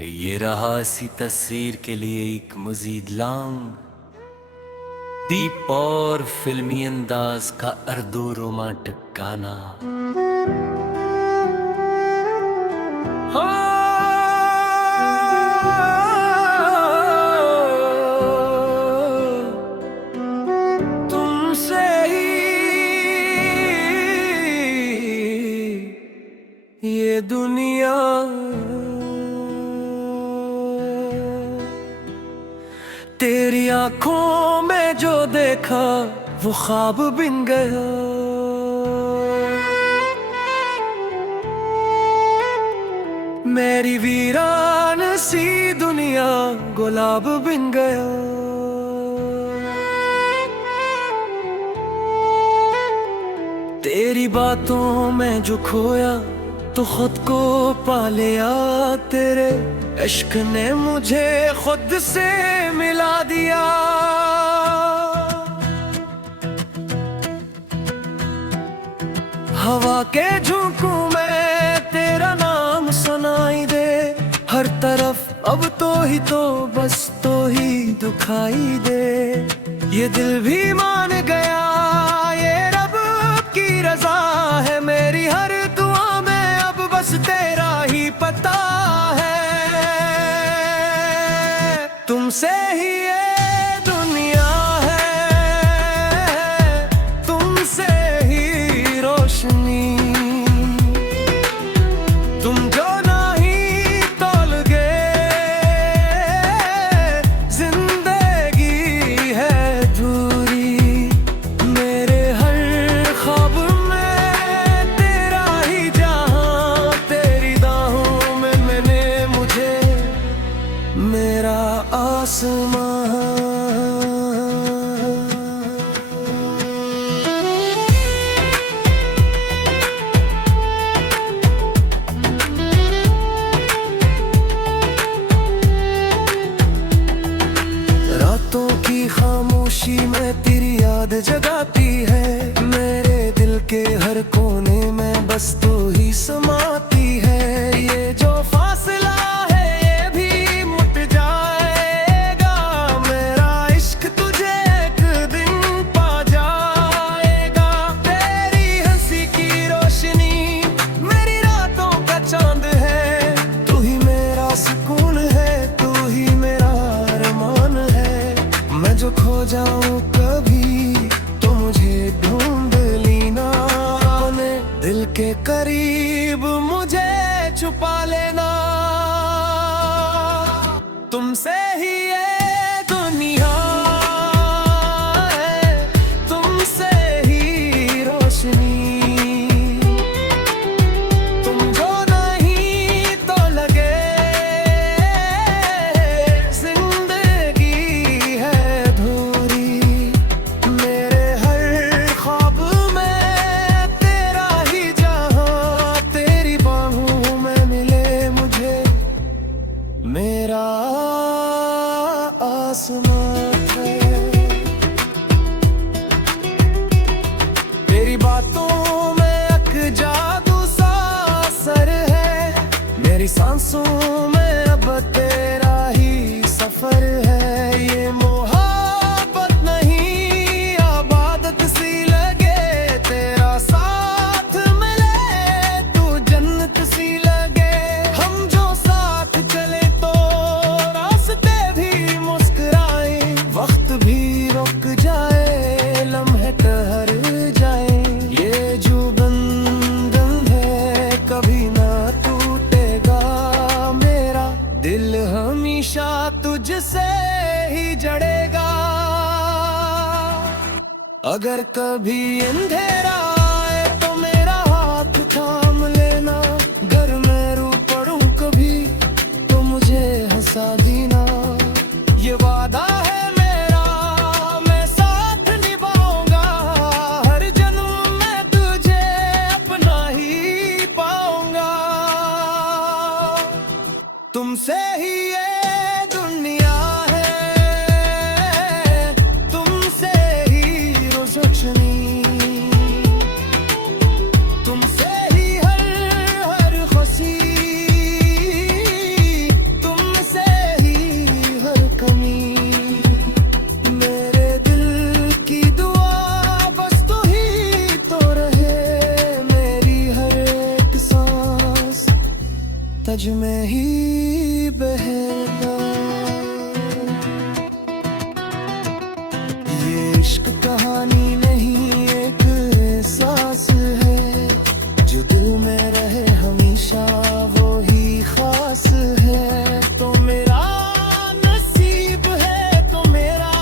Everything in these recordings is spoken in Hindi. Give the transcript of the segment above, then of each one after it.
ये रहा सी तस्वीर के लिए एक मजीद लांग दीप और फिल्मी अंदाज का अर्दो रोमांटिक गाना। तुमसे ही ये दुनिया तेरी आंखों में जो देखा वो ख्वाब बिन गया। मेरी वीरान सी दुनिया गुलाब बिन गया। तेरी बातों में जो खोया तो खुद को पा लिया। तेरे इश्क ने मुझे खुद से मिला दिया। हवा के झोंकों में तेरा नाम सुनाई दे हर तरफ। अब तो ही तो बस तो ही दुखाई दे। ये दिल भी मान गया ये रब की रजा है। मेरी हर दुआ में अब बस तेरा ही पता है। तुमसे ही ये दुनिया है, तुमसे ही रोशनी। तुम जो नहीं तोलोगे जिंदगी है दूरी। मेरे हर ख्वाब में तेरा ही जहां। तेरी बाहों में मैंने मुझे मेरा आसमां। रातों की खामोशी में तेरी याद जगाती है। मेरे दिल के हर कोने में बस तू ही समाती है। ये जो फासला है ये भी मुट जाएगा। मेरा इश्क तुझे एक दिन पा जाएगा। तेरी हंसी की रोशनी मेरी रातों का चांद है। तू ही मेरा सुकून है, तू ही मेरा अरमान है। मैं जो खो जाऊं कभी तो मुझे ढूंढ लेना। अपने दिल के करीब मुझे छुपा लेना। तुमसे ही ये दुनिया है, तुमसे ही रोशनी। तुम जो नहीं तो लगे जिंदगी है अधूरी। मेरे हर ख्वाब में तेरा ही जहां। तेरी बाहों में मिले मुझे मेरा आसमां है। तेरी बातों में एक जादू सा असर है। मेरी सांसों में अब तेरा ही सफर है। ये मोहब्बत नहीं आबादत सी लगे। तेरा साथ मिले तू जन्नत सी लगे। हम जो साथ चले तो रास्ते भी मुस्कुराए। वक्त भी रुक जाए, लम्हे ठहर जाए। ये जो बंधन है कभी ना टूटेगा। मेरा दिल हमेशा तुझसे ही जड़ेगा। अगर कभी अंधेरा आए तो मेरा हाथ थाम लेना। घर में रू पड़ूं कभी तो मुझे हंसा देना। ये वादा है मेरा मैं साथ निभाऊंगा। हर जन्म में तुझे अपना ही पाऊंगा। तुमसे ही ये दुनिया है, तुमसे ही रोशनी। तुमसे ही हर खुशी। तुम तज में ही बहता। ये इश्क कहानी नहीं एक एहसास है, जो दिल में रहे हमेशा वो ही खास है। तो मेरा नसीब है तो मेरा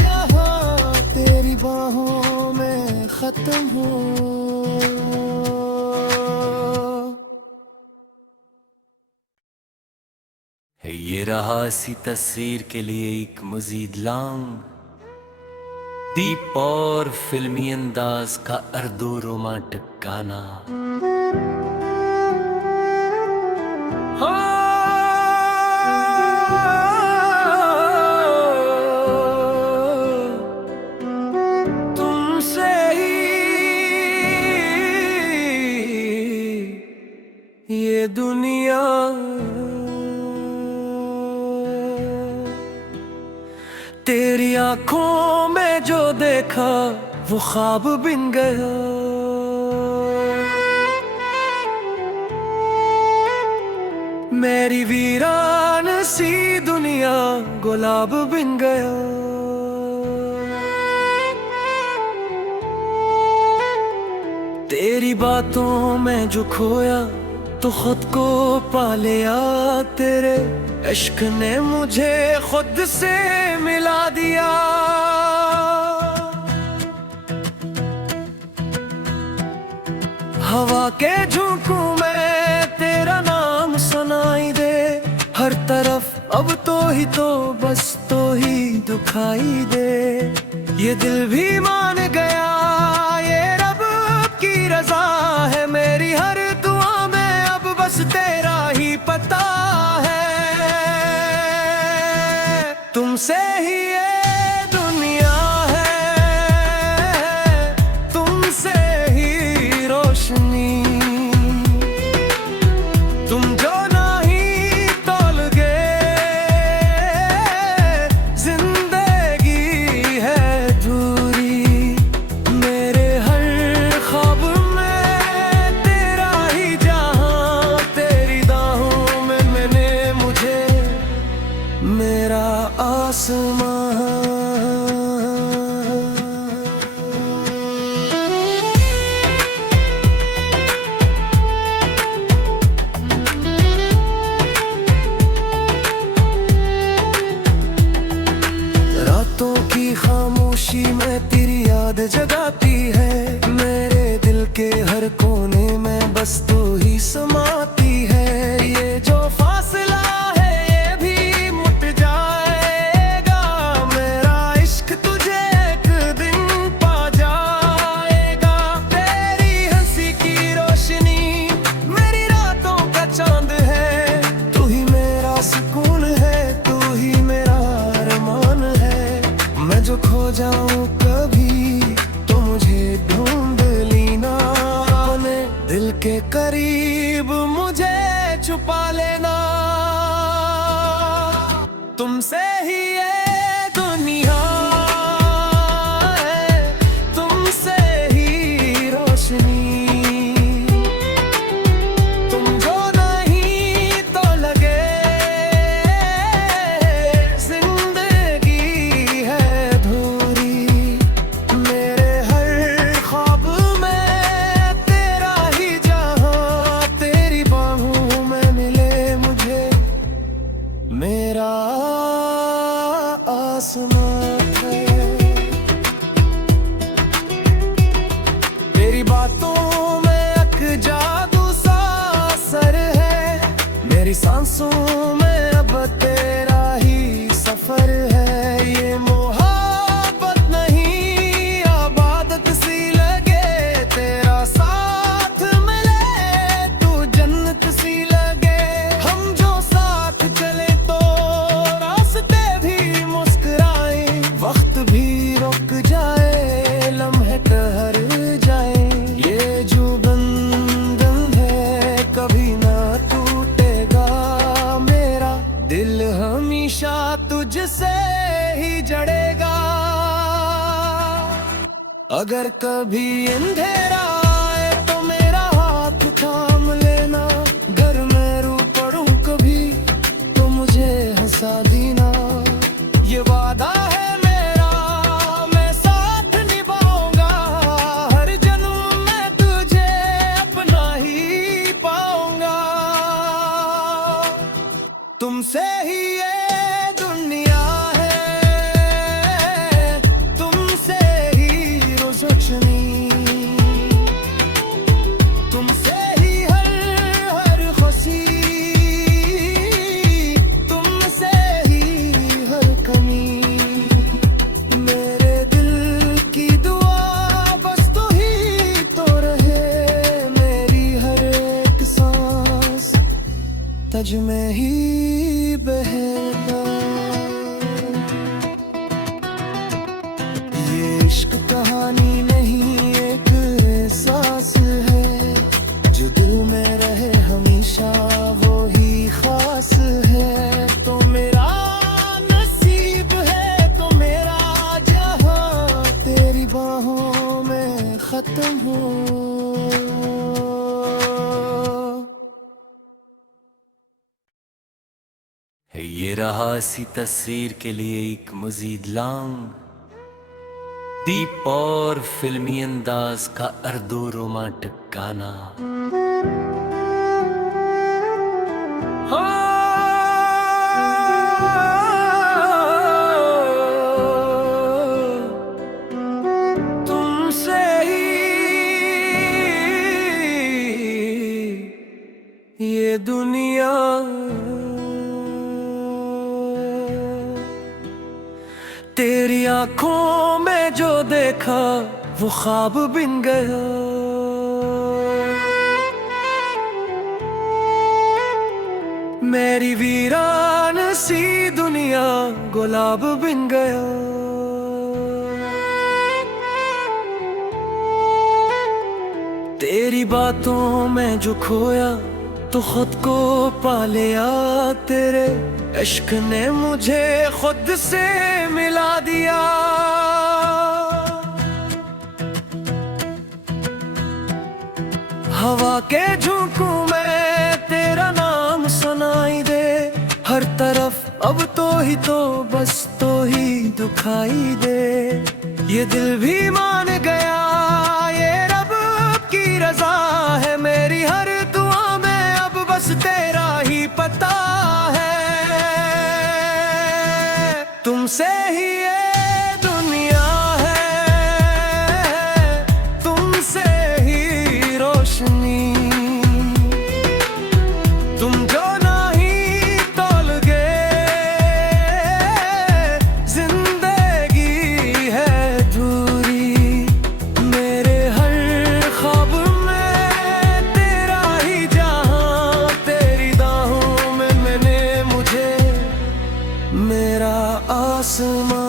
जहां तेरी बाहों में खत्म हो। ये रहा इसी तस्वीर के लिए एक मजीद लॉन्ग दीप और फिल्मी अंदाज का अर्दो रोमांटिक गाना। तुमसे ही ये दुनिया तेरी आंखों में जो देखा वो ख्वाब बिन गया। मेरी वीरान सी दुनिया गुलाब बिन गया। तेरी बातों में जो खोया तो खुद को पा लिया। तेरे इश्क ने मुझे खुद से मिला दिया। हवा के झोंकों में तेरा नाम सुनाई दे। हर तरफ अब तो ही तो बस तो ही दुखाई दे। ये दिल भी मान गया ये रब की रजा है। मेरी हर दुआ में अब बस तेरा ही पता है। तुमसे ही ये दुनिया है, तुमसे ही रोशनी। तुम जो नहीं तोलोगे जिंदगी है दूरी। मेरे हर ख्वाब में तेरा ही जहां तेरी दाहों में मैंने मुझे मेरा आसमां। रातों की खामोशी में तेरी याद जगाती है। मेरे दिल के हर कोने में बस तू ही समाती है। ये जो फासला है ये भी मुट जाएगा। मेरा इश्क तुझे एक दिन पा जाएगा। तेरी हंसी की रोशनी मेरी रातों का चांद है। तू ही मेरा सुकून है, तू ही मेरा अरमान है। मैं जो खो जाऊं कभी तो मुझे ढूंढ लेना। अपने दिल के करीब मुझे छुपा लेना। तुमसे ही ये दुनिया है, तुमसे ही रोशनी। तुम जो नहीं तो लगे जिंदगी है अधूरी। मेरे हर ख्वाब में तेरा ही जहां तेरी बाहों में मिले मुझे मेरा आसमां है। तेरी बातों में एक जादू सा असर है। मेरी सांसों में अब तेरा ही सफर है। ये मोहब्बत नहीं आबादत सी लगे। तेरा साथ मिले तू जन्नत सी लगे। हम जो साथ चले तो रास्ते भी मुस्कुराए। वक्त भी रुक जाए, लम्हे ठहर जाए। ये जो बंधन है कभी ना टूटेगा। मेरा दिल हमेशा तुझसे ही जड़ेगा। अगर कभी अंधेरा आए तो मेरा हाथ थाम लेना। घर में रू पड़ूं तुमसे ही ये दुनिया है, तुमसे ही रोशनी, तुमसे ही हर खुशी, तुमसे ही हर कमी। मेरे दिल की दुआ बस तू ही तो रहे, मेरी हर एक सांस तज में ही बहता। ये इश्क कहानी नहीं एक एहसास है, जो दिल में रहे हमेशा वो ही खास है। तो मेरा नसीब है, तो मेरा जहां तेरी बाहों में खत्म हो। ये रहा इसी तस्वीर के लिए एक मजीद लॉन्ग, डीप और फिल्मी अंदाज का अर्दो रोमांटिक गाना। तुमसे ही ये दुनिया, तेरी आंखों में जो देखा वो ख्वाब बिन गया। मेरी वीरान सी दुनिया गुलाब बिन गया। तेरी बातों में जो खोया तो खुद को पा लिया। तेरे इश्क ने मुझे खुद से मिला दिया। हवा के झोंकों में तेरा नाम सुनाई दे, हर तरफ अब तो ही तो बस तो ही दुखाई दे। ये दिल भी मान गया ये रब की रजा है, मेरी हर दुआ में अब बस तेरा ही पता है। तुमसे ही ये दुनिया है, तुमसे ही रोशनी, तुम जो नहीं तोलोगे जिंदगी है अधूरी। मेरे हर ख्वाब में तेरा ही जहां, तेरी बाहों में मैंने मुझे मेरा आसमां।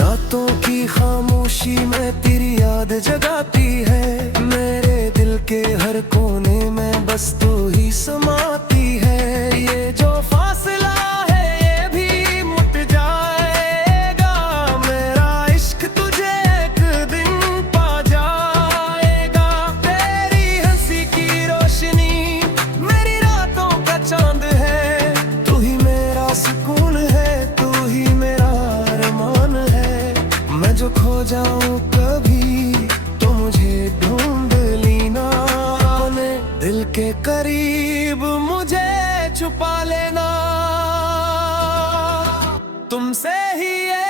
रातों की खामोशी में तेरी याद जगाती है, मेरे दिल के हर कोने में बस तू ही समाती है। ये जो फासला है ये भी मुट जाएगा, मेरा इश्क तुझे एक दिन पा जाएगा। तेरी हंसी की रोशनी मेरी रातों का चांद है, तू ही मेरा सुकून है, तू ही मेरा अरमान है। मैं जो खो जाऊं कभी तो मुझे ढूंढ लेना, अपने दिल के करीब मुझे छुपा लेना। तुमसे ही ये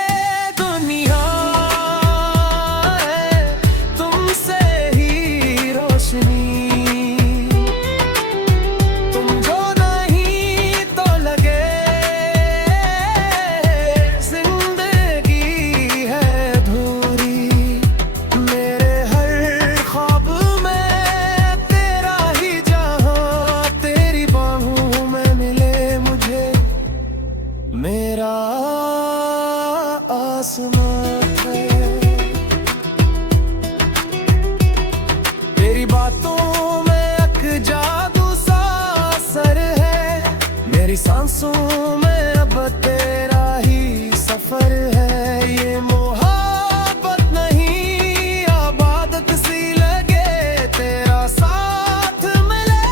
दुनिया है, तुमसे ही रोशनी, तुम जो नहीं तो लगे जिंदगी है अधूरी। मेरे हर ख्वाब में तेरा ही जहां, तेरी बाहों में मिले मुझे मेरा आसमां है। तेरी बातों में एक जादू सा असर है, मेरी सांसों में अब तेरा ही सफर है। ये मोहब्बत नहीं आबादत सी लगे, तेरा साथ मिले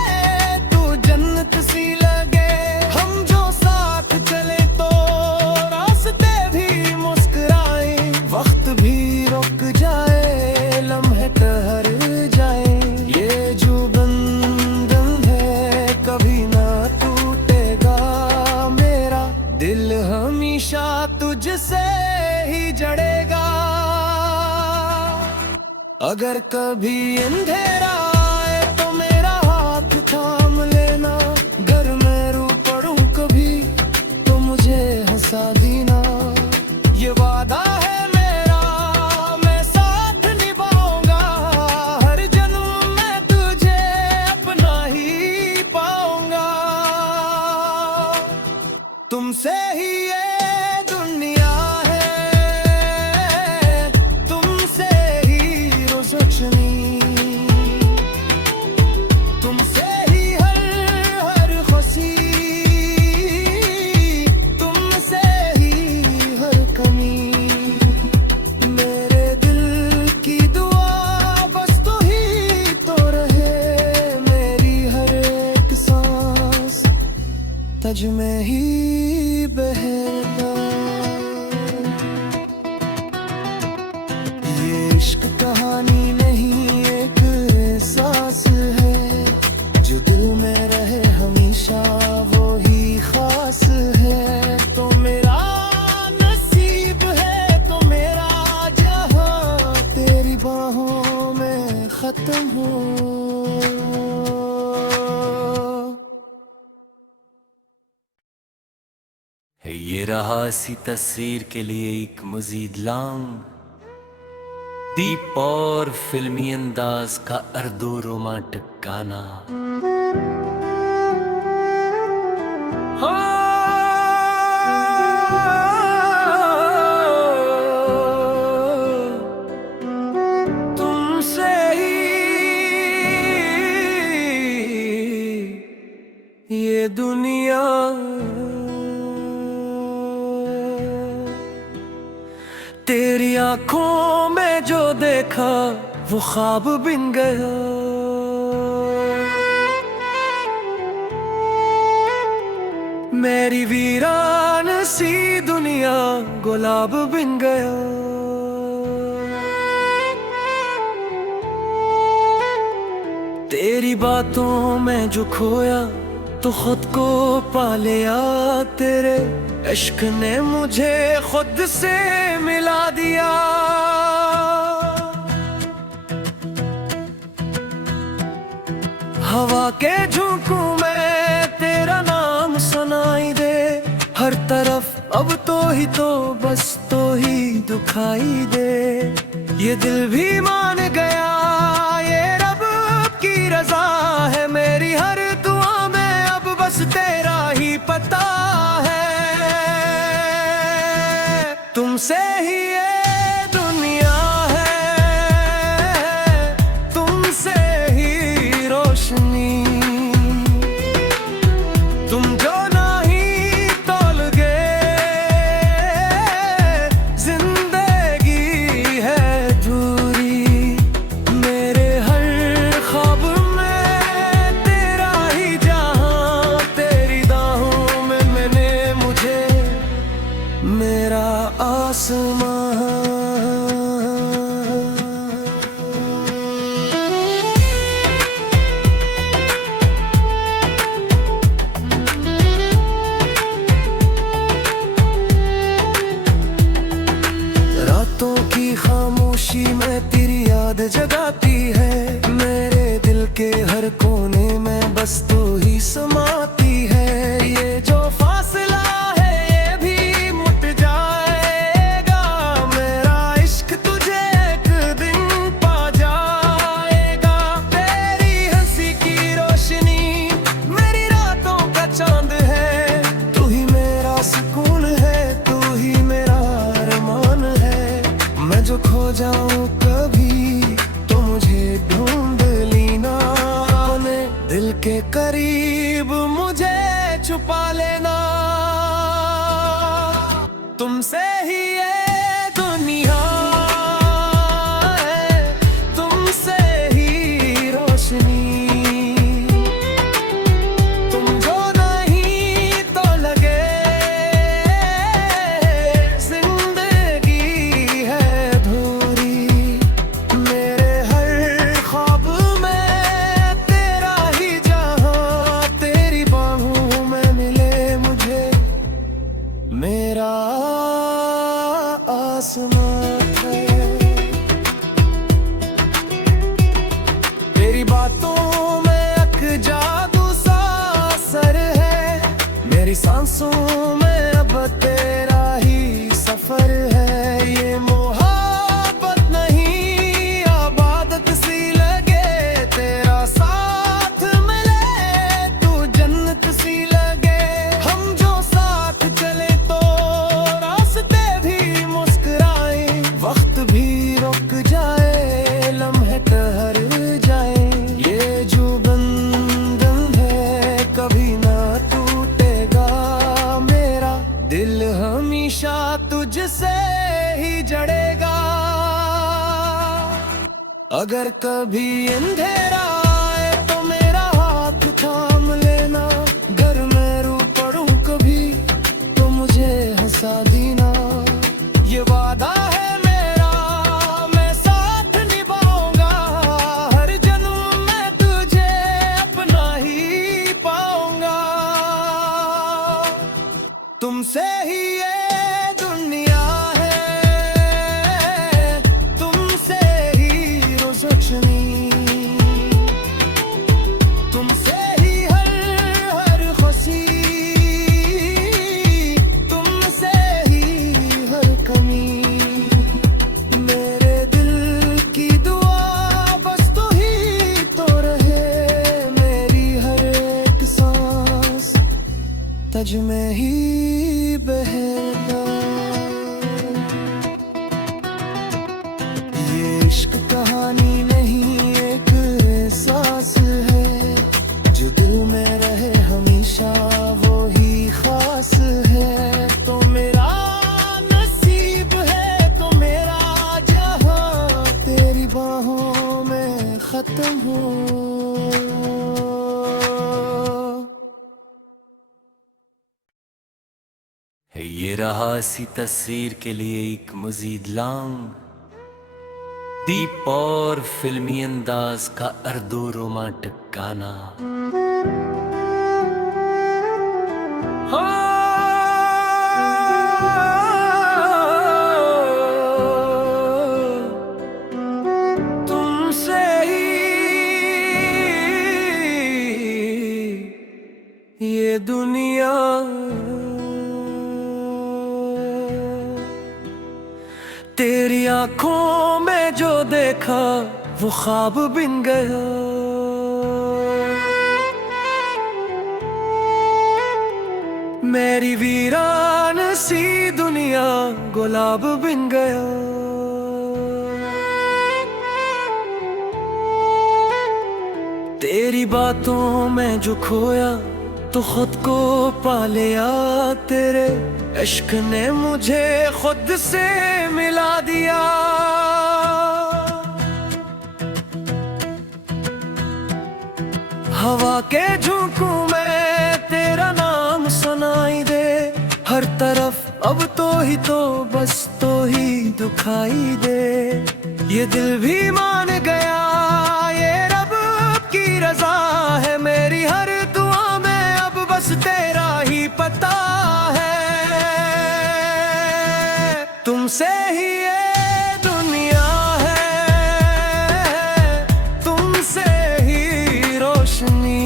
तू जन्नत सी लगे। हम जो साथ तुझसे ही जड़ेगा। अगर कभी अंधेरा आए तो मेरा हाथ थाम लेना, घर में रो पड़ूं कभी तो मुझे हंसा देना। ये वादा है मेरा, मैं साथ निभाऊंगा, हर जन्म में तुझे अपना ही पाऊंगा। तुमसे ही ये दुनिया है, तुमसे ही रोशनी, तुमसे ही हर खुशी, तुमसे ही हर कमी। मेरे दिल की दुआ बस तू ही तो रहे, मेरी हर एक सांस तुझ में ही बहता। ये इश्क कहानी नहीं एक एहसास है, जो दिल में रहे हमेशा वो ही खास है। तो मेरा नसीब है, तो मेरा जहां तेरी बाहों में खत्म हो। ये रहा इसी तस्वीर के लिए एक मजीद लॉन्ग, डीप और फिल्मी अंदाज का अर्दो रोमांटिक गाना। तुमसे ही ये दुनिया, तेरी आंखों में जो देखा वो ख्वाब बिन गया। मेरी वीरान सी दुनिया गुलाब बिन गया। तेरी बातों में जो खोया तो खुद को पा लिया, तेरे इश्क ने मुझे खुद से मिला दिया। हवा के झोंकों में तेरा नाम सुनाई दे, हर तरफ अब तो ही तो बस तो ही दुखाई दे। ये दिल भी मान गया, ये रब की रजा है, मेरी हर दुआ में अब बस तेरा ही पता है। तुमसे ही ये दुनिया है, तुमसे ही रोशनी, तुम जो नहीं तोलोगे जिंदगी है अधूरी। मेरे हर ख्वाब में तेरा ही जहां, तेरी बाहों में मैंने मुझे मेरा आसमां। रातों की खामोशी में तेरी याद जगाती है, मेरे दिल के हर कोने में बस तू ही समाती है। ये जो फासला है ये भी मुट जाएगा, मेरा इश्क तुझे एक दिन पा जाएगा। तेरी हंसी की रोशनी मेरी रातों का चांद है, तू ही मेरा सुकून है, तू ही मेरा अरमान है। मैं जो खो जाऊं कभी तो मुझे ढूंढ लेना, अपने दिल के करीब मुझे छुपा लेना। तुमसे ही ये दुनिया है, तुमसे ही रोशनी, तुम जो नहीं तो लगे जिंदगी है अधूरी। मेरे हर ख्वाब में तेरा ही जहां, तेरी बाहों में मिले मुझे मेरा सांसों में अब तेरा ही सफर है। ये मोहब्बत नहीं आबादत सी लगे, तेरा साथ मिले तू जन्नत सी लगे। हम जो साथ चले तो रास्ते भी मुस्कुराए, वक्त भी रुक जाए, लम्हे ठहर जाए। ये जो बंधन है कभी ना टूटेगा मेरा, दिल हमेशा तुझसे ही जड़ेगा। अगर कभी अंधेरा आए तो मेरा हाथ थाम लेना, घर में रो पड़ूं कभी तो मुझे हंसा देना। ये वादा है मेरा, मैं साथ निभाऊंगा, हर जन्म में तुझे अपना ही पाऊंगा। तुमसे ही ये दुनिया है, तुमसे ही रोशनी, तुमसे ही हर खुशी, तुमसे ही हर कमी। मेरे दिल की दुआ बस तू ही तो रहे, मेरी हर एक सांस तुझ में ही बहता। ये इश्क कहानी नहीं एक एहसास है, जो दिल में रहे हमेशा वो ही खास है। तो मेरा नसीब है तो मेरा जहां तेरी बाहों में खत्म हो। ये रहा इसी तस्वीर के लिए एक मजीद लॉन्ग, दीप और फिल्मी अंदाज का अर्दो रोमांटिक गाना। तुमसे ही ये दुनिया, तेरी आंखों में जो देखा वो ख्वाब बिन गया। मेरी वीरान सी दुनिया गुलाब बिन गया। तेरी बातों में जो खोया तो खुद को पा लिया, तेरे इश्क ने मुझे खुद से मिला दिया। हवा के झोंकों में तेरा नाम सुनाई दे, हर तरफ अब तो ही तो बस तो ही दुखाई दे। ये दिल भी मान गया ये रब की रजा है, मेरी हर दुआ में अब बस तेरा ही पता है। तुमसे ही ये दुनिया है, तुमसे ही रोशनी,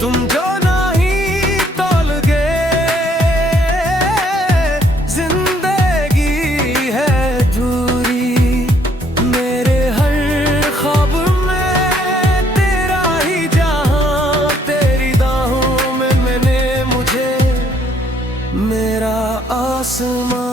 तुम जो नहीं तोलोगे जिंदगी है दूरी। मेरे हर ख्वाब में तेरा ही जहां, तेरी बाहों में मैंने मुझे मेरा आसमां।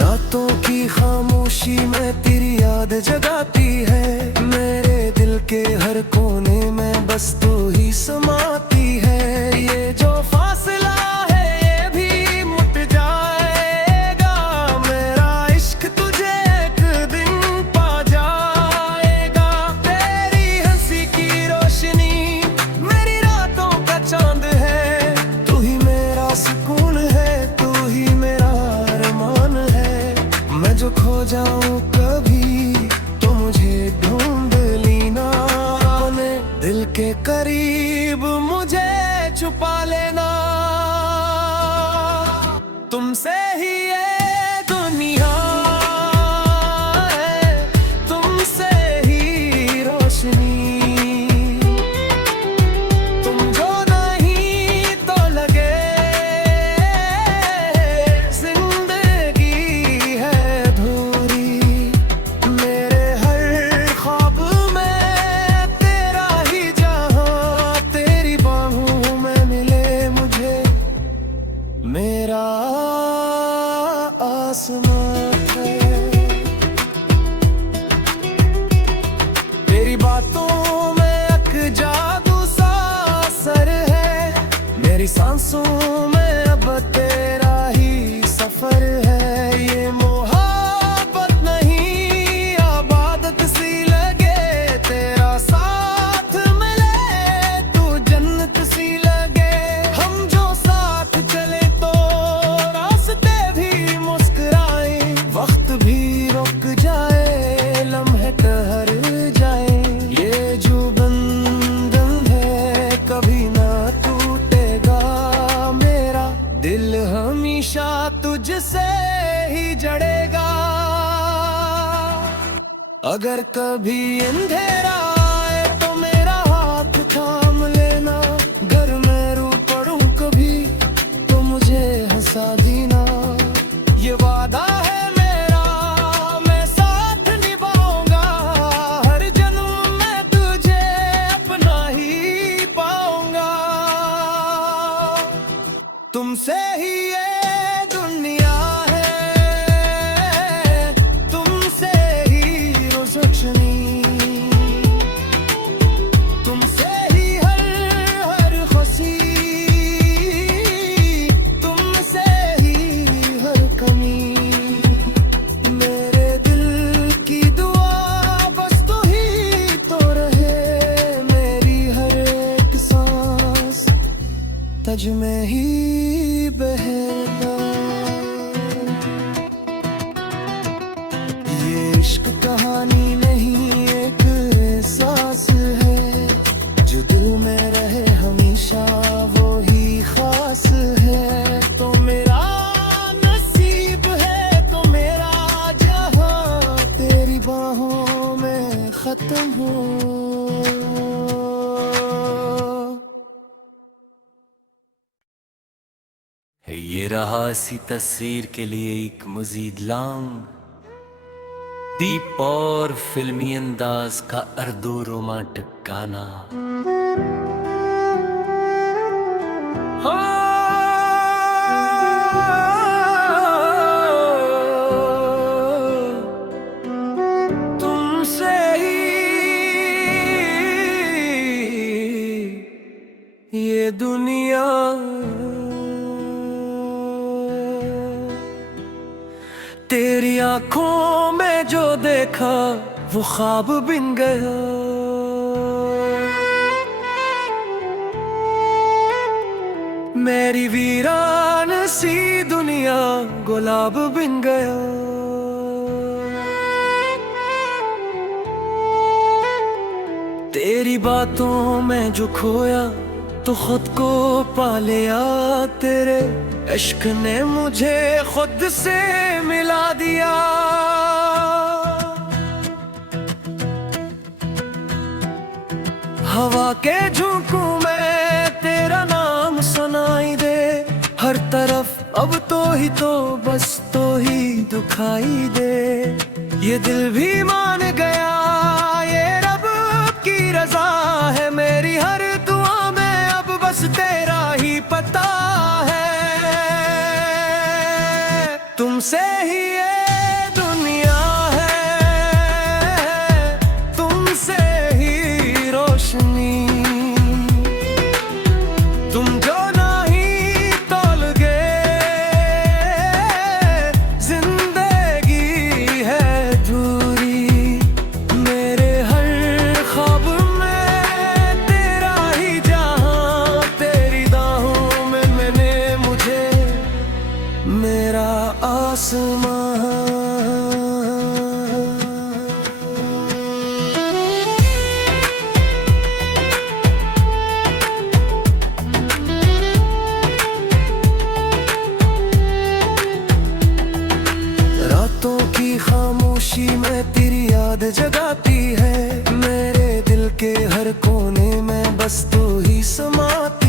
रातों की खामोशी में तेरी याद जगाती है, मेरे दिल के हर कोने में बस तू ही समाती है। ये जो फासला है ये भी मुट जाएगा, मेरा इश्क तुझे एक दिन पा जाएगा। तेरी हंसी की रोशनी मेरी रातों का चांद है, तू ही मेरा सुकून है, तू ही मेरा अरमान है। मैं जो खो जाऊं कभी तो मुझे सांसों में अब तेरा ही सफर है। ये मोहब्बत नहीं आबादत सी लगे, तेरा साथ मिले तो जन्नत सी लगे। हम जो साथ चले तो रास्ते भी मुस्कुराए, वक्त भी रुक जाए, लम्हे ठहर जाए। ये जो बंधन है कभी ना टूटेगा मेरा, दिल हमेशा तुझसे ही जड़ेगा। अगर कभी अंधेरा आए तो मेरा हाथ थाम लेना, घर में रो पड़ूं कभी तो मुझे हंसा देना। ये वादा है मेरा, मैं साथ निभाऊंगा, हर जन्म में तुझे अपना ही पाऊंगा। तुमसे ही ये दुनिया है, तुमसे ही रोशनी, तुमसे ही हर खुशी, तुमसे ही हर कमी। मेरे दिल की दुआ बस तू ही तो रहे, मेरी हर एक सांस तुझ में ही बहता। ये इश्क कहानी नहीं एक एहसास है, जो दिल में रहे हमेशा वो ही खास है। तो मेरा नसीब है तो मेरा जहां तेरी बाहों में खत्म हो। ये रहा सी तस्वीर के लिए एक मजीद लॉन्ग, डीप और फिल्मी अंदाज का अर्दो रोमांटिक गाना। तुमसे ही ये दुनिया, तेरी आंखों में जो देखा वो ख्वाब बिन गया। मेरी वीरान सी दुनिया गुलाब बिन गया। तेरी बातों में जो खोया तो खुद को पा लिया, तेरे इश्क ने मुझे खुद से मिला दिया। हवा के झोंकों में तेरा नाम सुनाई दे, हर तरफ अब तो ही तो बस तो ही दुखाई दे। ये दिल भी मान गया ये रब की रजा है, मेरी हर दुआ में अब बस तेरा ही पता है। तुमसे ही ये दुनिया है, तुमसे ही रोशनी, तुम जो नहीं तोलोगे जिंदगी है अधूरी। मेरे हर ख्वाब में तेरा ही जहां, तेरी बाहों में मैंने मुझे मेरा आसमां। रातों की खामोशी में तेरी याद जगाती है, मेरे दिल के हर कोने में बस तू ही समाती